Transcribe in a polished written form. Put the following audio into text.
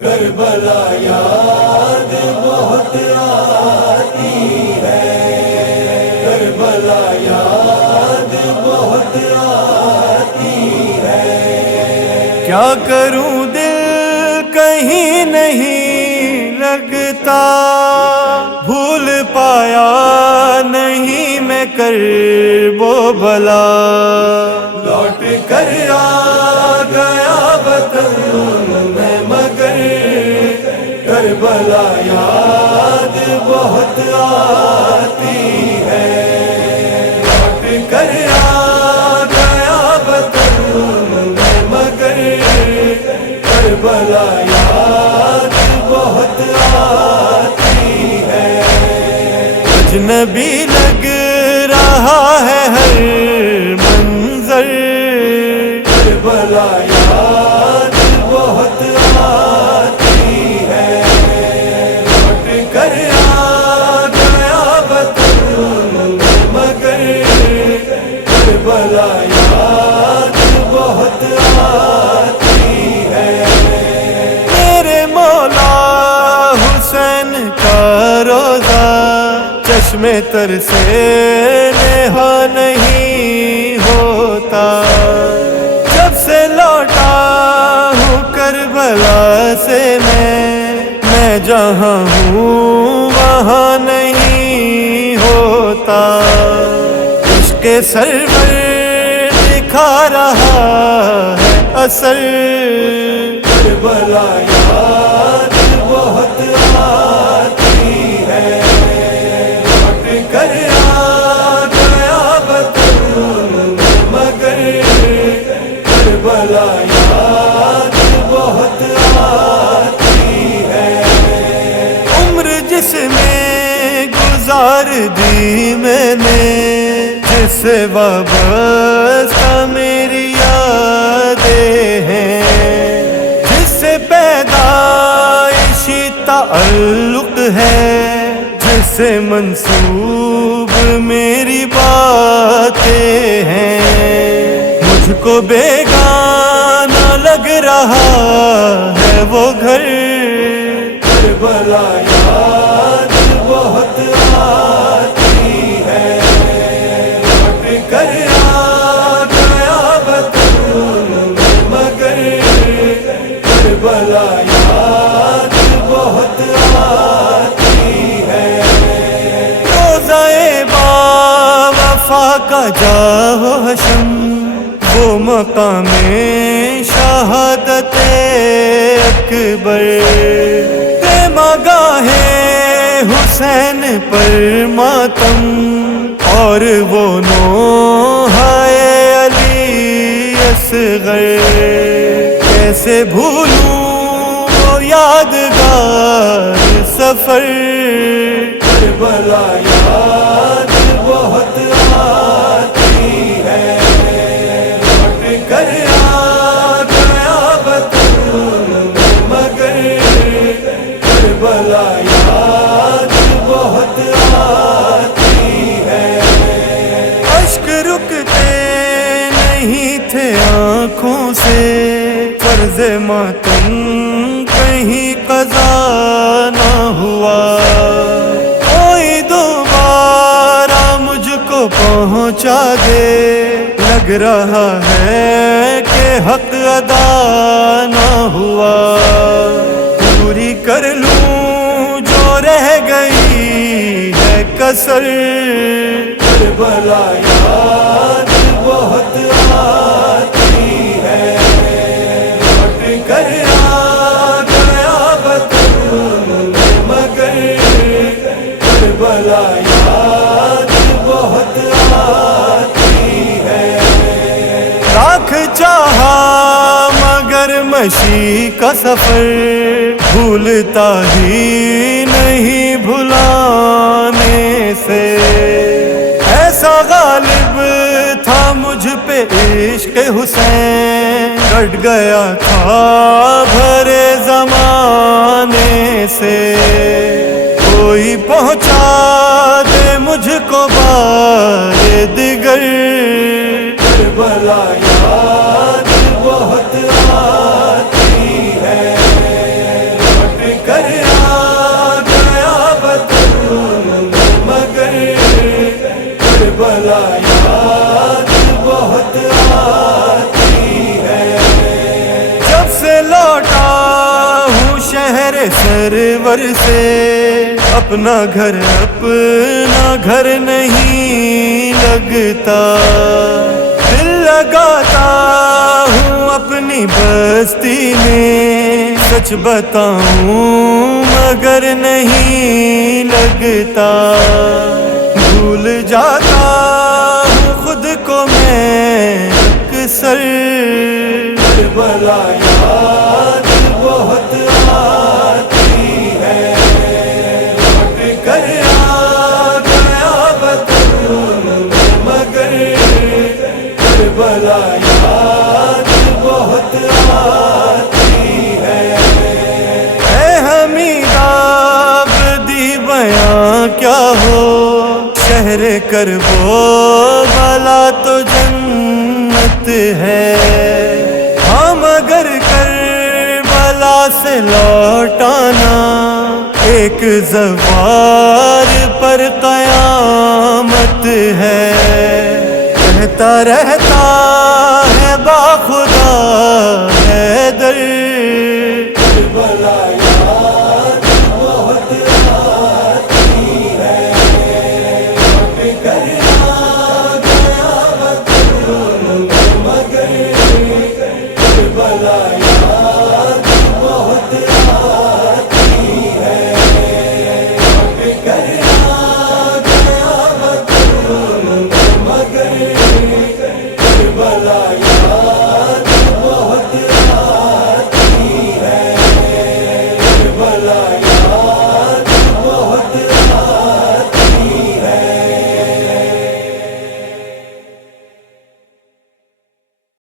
کربلا یاد بہت آتی ہے، کربلا یاد بہت آتی ہے۔ کیا کروں دل کہیں نہیں لگتا، بھول پایا نہیں میں کرب و بلا، لوٹ کر آ گیا وطن میں مگر کربلا یاد بہت آتی ہے، لوٹ کر آ گیا وطن میں مگر کربلا یاد بہت آتی ہے۔ اجنبی لگ رہا ہے ہر منظر، کربلا یاد بہت آتی ہے، لوٹ کر آ گیا وطن مگر کربلا یاد بہت آتی ہے۔ میرے مولا حسین کا روزہ چشم تر سے نہا نہیں ہوتا، جب سے لوٹا ہوں کربلا سے میں جہاں ہوں وہاں نہیں ہوتا، عشق سرور دکھا رہا ہے اثر، کربلا یاد بہت آتی ہے، لوٹ کر آ گیا وطن مگر کربلا یاد بہت آتی ہے۔ عمر جس میں گزار دی میں نے، جس سے وابستہ میری یادیں ہیں، جس سے پیدائشی تعلق ہے، جس سے منسوب میری باتیں ہیں، مجھ کو بیگانہ لگ رہا ہے وہ گھر، کربلا یاد بہت آتی ہے، لوٹ کر آ گیا وطن مگر کربلا یاد بہت آتی ہے۔ روضہ باوفا کا جا و حشم، وہ مقام شہادت اکبر، مگاہ حسین پر ماتم، اور وہ نوحہ علی اصغر، کیسے بھولوں وہ یادگار سفر، کربلا یاد بہت آتی ہے، لوٹ کر آ گیا وطن مگر کربلا یاد بہت آتی ہے۔ اشک رکتے نہیں تھے آنکھوں سے، فرض ماتم کہیں قضا نہ ہوا، کوئی دوبارہ مجھ کو پہنچا دے، لگ رہا ہے کہ حق ادا نہ ہوا، پوری کر لوں جو رہ گئی ہے کسر، کربلا یاد بہت آتی ہے، لوٹ کر آ گیا وطن مگر کربلا یاد بہت آتی ہے۔ لاکھ چاہا مگر مشی کا سفر، بھولتا ہی نہیں بھلانے سے، ایسا غالب تھا مجھ پہ عشق حسین، کٹ گیا تھا بھرے زمانے سے، کوئی پہنچا دے مجھ کو بارے دیگر، کربلا یاد بہت آتی ہے۔ سرور سے اپنا گھر نہیں لگتا، دل لگاتا ہوں اپنی بستی میں، سچ بتاؤں مگر نہیں لگتا، بھول جاتا ہوں خود کو میں اکثر، کربلا یاد بہت آتی ہے، لوٹ کر آ گیا وطن مگر کربلا یاد بہت آتی ہے، اے حمید عابدی بیاں کیا ہو، شہر کربو بلا تو جنت ہے، ہاں مگر کربلا سے لوٹانا ایک زوار پر قیامت ہے، کہتا رہتا ہے باخدا حیدر، کربلا یاد بہت آتی ہے، لوٹ کر آ گیا وطن مگر کربلا یاد بہت آتی ہے، لوٹ کر آ گیا وطن مگر کربلا یاد بہت آتی ہے، کربلا